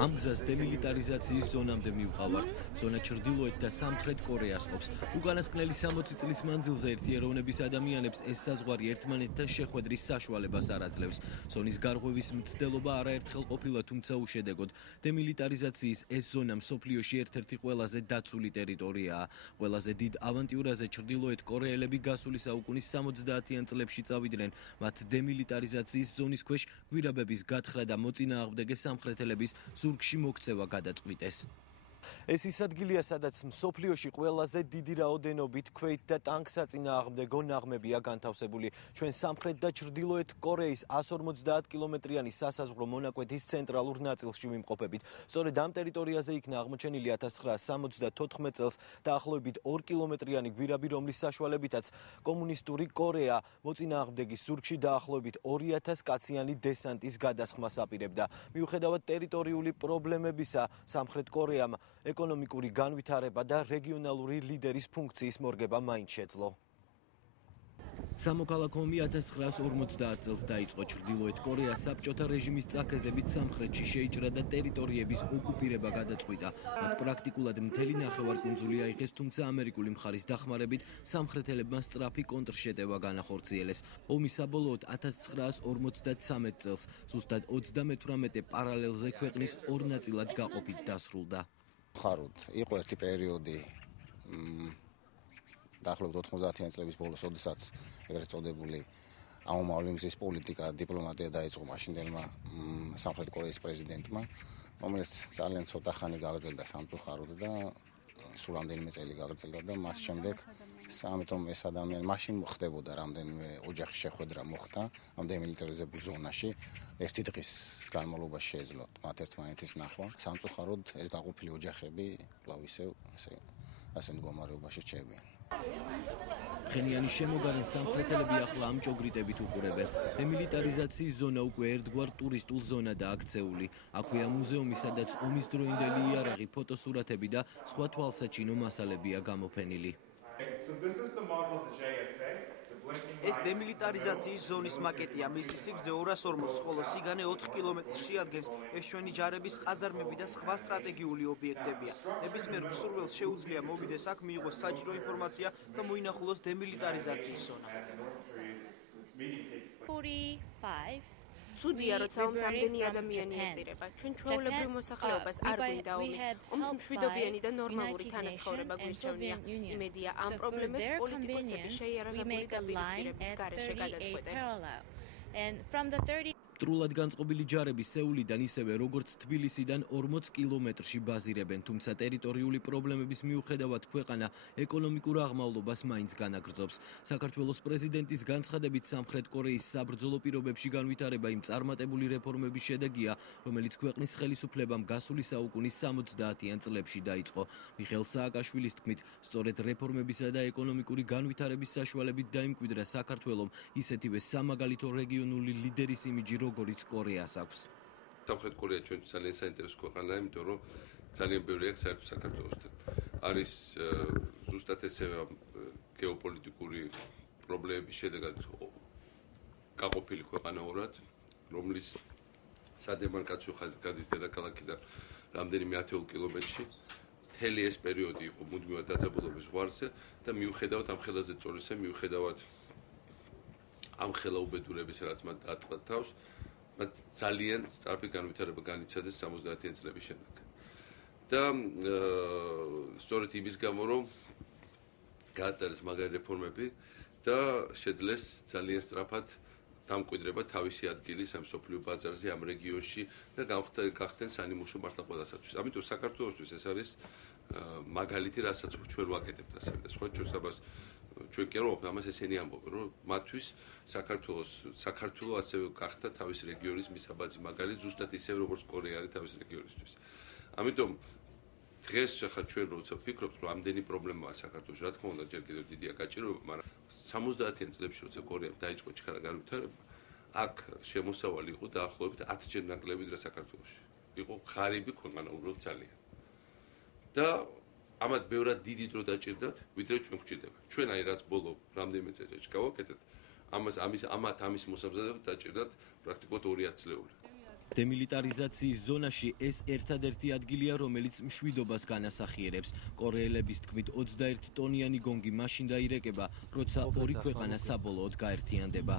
ამ გზას დემილიტარიზაციის ზონამდე მივყავართ. ზონა ჩრდილოეთ და სამხრეთ კორეას ყოფს. უკანასკნელი 60 წლის მანძილზე ერთი ეროვნების ადამიანებს ეს საზღვარი ერთმანეთთან შეხვედრის საშუალებას არ აძლევს. ზონის გარღვევის მცდელობა არაერთხელ ყოფილა, თუმცა უშედეგოდ. დემილიტარიზაციის ეს ზონა მსოფლიოში ერთ-ერთი ყველაზე დაცული ტერიტორიაა. ყველაზე დიდ ავანტიურაზე ჩრდილოეთ კორეელები გასული საუკუნის 70-იან წლებში წავიდნენ. მათ დემილიტარიზაციის ზონის ქვეშ გვირაბების გათხრა და მოწინააღმდეგე სამხრეთელების ზურგში მოქცევა გადაწყვიტეს. ეს ის ადგილია, სადაც მსოფლიოში ყველაზე დიდი რაოდენობით ქვეით და ტანკსაწინააღმდეგო ნაღმებია განთავსებული. ჩვენ სამხრეთ და ჩრდილოეთ კორეის 150 კილომეტრიანი სასაზღვრო მონაკვეთის ცენტრალურ ნაწილში ვიმყოფებით. სწორედ ამ ტერიტორიაზე იქნა აღმოჩენილი 1974 წელს დაახლოებით 2 კილომეტრიანი გვირაბი, რომლის საშუალებითაც კომუნისტური კორეა მოწინააღმდეგის ზურგში დაახლოებით 2000 კაციანი დესანტის გადასხმას აპირებდა. მიუხედავად ტერიტორიული პრობლემებისა, სამხრეთ კორეამ ეკონომიკური განვითარება და რეგიონალური ლიდერის ფუნქციის მორგება მაინც შეძლო. სამოქალაქო ომი 1950 წელს დაიწყო. ჩრდილოეთ კორეა საბჭოთა რეჟიმის წაქეზებით სამხრეთში შეიჭრა და ტერიტორიების ოკუპირება გადაწყვიტა. მათ პრაქტიკულად მთელი ნახევარკუნძული აიღეს, თუმცა ამერიკული მხარის დახმარებით სამხრეთელებმა სწრაფი კონტრშეტევა განახორციელეს. ომი საბოლოოდ 1953 წელს ზუსტად 38 პარალელზე ქვეყნის ორ ნაწილად გაყოფით დასრულდა. ხაროდ იყო ერთი პერიოდი დაახლოებით 90-იან წლების ბოლოს, როდესაც ეგრეთ წოდებული ამომავალი მზის პოლიტიკა, დიპლომატია დაიწყო მაშინდელმა სამხრეთ კორეის პრეზიდენტმა, რომელიც ძალიან ცოტა ხანი გაგრძელდა სამწუხაროდ და სულ რამდენიმე წელი გაგრძელდა და მას შემდეგ ამიტომ ეს ადამიანი მაშინ ხდებოდა რამდენიმე ოჯახის შეხვედრა მოხდა ამ დემილიტარიზებულ ზონაში. ერთი დღის განმავლობაში შეეძლოთ მათ ერთმანეთის ნახვა. სამწუხაროდ ეს გაყოფილი ოჯახები კვლავ ისევ ასე მდგომარეობაში რჩებიან. ხენიანი შემოგარენ სამხრეთელები ახლა ამ ჭოგრიტებით უყურებენ. დემილიტარიზაციის ზონა უკვე ერთგვარ ტურისტულ ზონადაა აქცეული. აქვეა მუზეუმი, სადაც ომის დროინდელი იარაღი, ფოტოსურათები და სხვა თვალსაჩინო მასალებია გამოფენილი. ეს დემილიტარიზაციის ზონის მაკეტია. მისი სიგრძე 240, ხოლო სიგანე 4 კილომეტრს შეადგენს. ეს ჩვენი ჯარების ყაზარმები და სხვა სტრატეგიული ობიექტებია. ნებისმიერ მსურველს შეუძლია მოვიდეს აქ, მიიღოს საჭირო ინფორმაცია და მოინახულოს დემილიტარიზაციის ზონა. 45 ცუდია, როცა ომს ამდენი ადამიანი ეწირება. ჩვენ ჩვეულებრივ მოსახლეობას არ გვინდა ომი. ომს მშვიდობიანი და ნორმალური თანაცხოვრება გვირჩევნია. იმედია, ამ პრობლემებს პოლიტიკოსები შეიარაღებული დაპირისპირების გარეშე გადაწყვეტენ. მტრულად განწყობილი ჯარები სეულიდან ისევე როგორც თბილისიდან 40 კილომეტრში ბაზირებენ, თუმცა ტერიტორიული პრობლემების მიუხედავად ქვეყანა ეკონომიკურ აღმავლობას მაინც განაგრძობს. საქართველოს პრეზიდენტის განცხადებით სამხრეთ კორეის საბრძოლო პირობებში განვითარება იმ წარმატებული რეფორმების შედეგია, რომელიც ქვეყნის ხელისუფლებამ გასული საუკუნის 70-იან წლებში დაიწყო. მიხეილ სააკაშვილის თქმით, სწორედ რეფორმებისა და ეკონომიკური განვითარების საშუალებით დაიმკვიდრა საქართველომ ისეთივე სამაგალითო რეგიონული ლიდერის იმიჯი, როგორც კორეას აქვს. სამხრეთ კორეა ჩვენ ძალიან საინტერესო ქვეყანაა, იმიტომ რომ ძალიან ბევრი აქვს საერთო საქართველოსთან. არის ზუსტად ესევე გეოპოლიტიკური პრობლემების შედეგად გაყოფილი ქვეყანა ორად, რომლის სადემარკაციო ხაზი გადის დედაქალაქიდან რამდენიმე 10 კილომეტრში. მთელი ეს პერიოდი იყო მუდმივად დაძაბულობის ზღვარზე და მიუხედავად ამ ხელაზე წორისა, მიუხედავად ამ ხელაუბედურების, რაც მათ ატყდა თავს, მათ ძალიან სწრაფი განვითარება განიცადეს 70-იან წლების შემდეგ. და სწორედ იმის გამო, რომ გაატარეს მაგარი რეფორმები და შეძლეს ძალიან სწრაფად დამკვიდრება თავისი ადგილი სამსოფლიო ბაზარზე ამ რეგიონში და გახდნენ სანიმუშო მართლა ყველასათვის. ამიტომ საქართველოსთვის ეს არის მაგალითი, რასაც ჩვენ ვაკეთებთ ასე და სხვა ჩვენსაბას ჩვენ კი რომ ამას ესენი ამბობენ, რომ მათთვის საქართველო ასევე გახდა თავის რეგიონის მისაბაძი მაგალითი, ზუსტად ისე როგორც კორეა არის თავის რეგიონისთვის. ამიტომ დღეს ხა ჩვენ როცა ვფიქრობთ, რომ ამდენი პრობლემაა საქართველოში, რა თქმა უნდა, ჯერ კიდევ დიდია გაჭირვება, მაგრამ 70-იან წლებში როცა კორეამ დაიწყო ჩქარა განვითარება, აქ შემოსავალი იყო დაახლოებით 10-ჯერ ნაკლები ვიდრე საქართველოში. იყო ღარიბი ქვეყანა უბრალოდ ძალიან. და ამათ ბევრად დიდი დრო დაჭირდათ, ვიდრე ჩვენ გვჭირდება. ჩვენ აი რაც ბოლო რამდენიმე წელიწადში გავაკეთეთ, ამის მოსამზადებლად დაჭირდათ პრაქტიკულად 2000 წლეული. დემილიტარიზაციის ზონაში ეს ერთადერთი ადგილია, რომელიც მშვიდობას განასახიერებს. კორეელების თქმით, 21 ტონიანი გონგი მაშინ დაირეკება, როცა ორი ქვეყანა საბოლოოდ გაერთიანდება.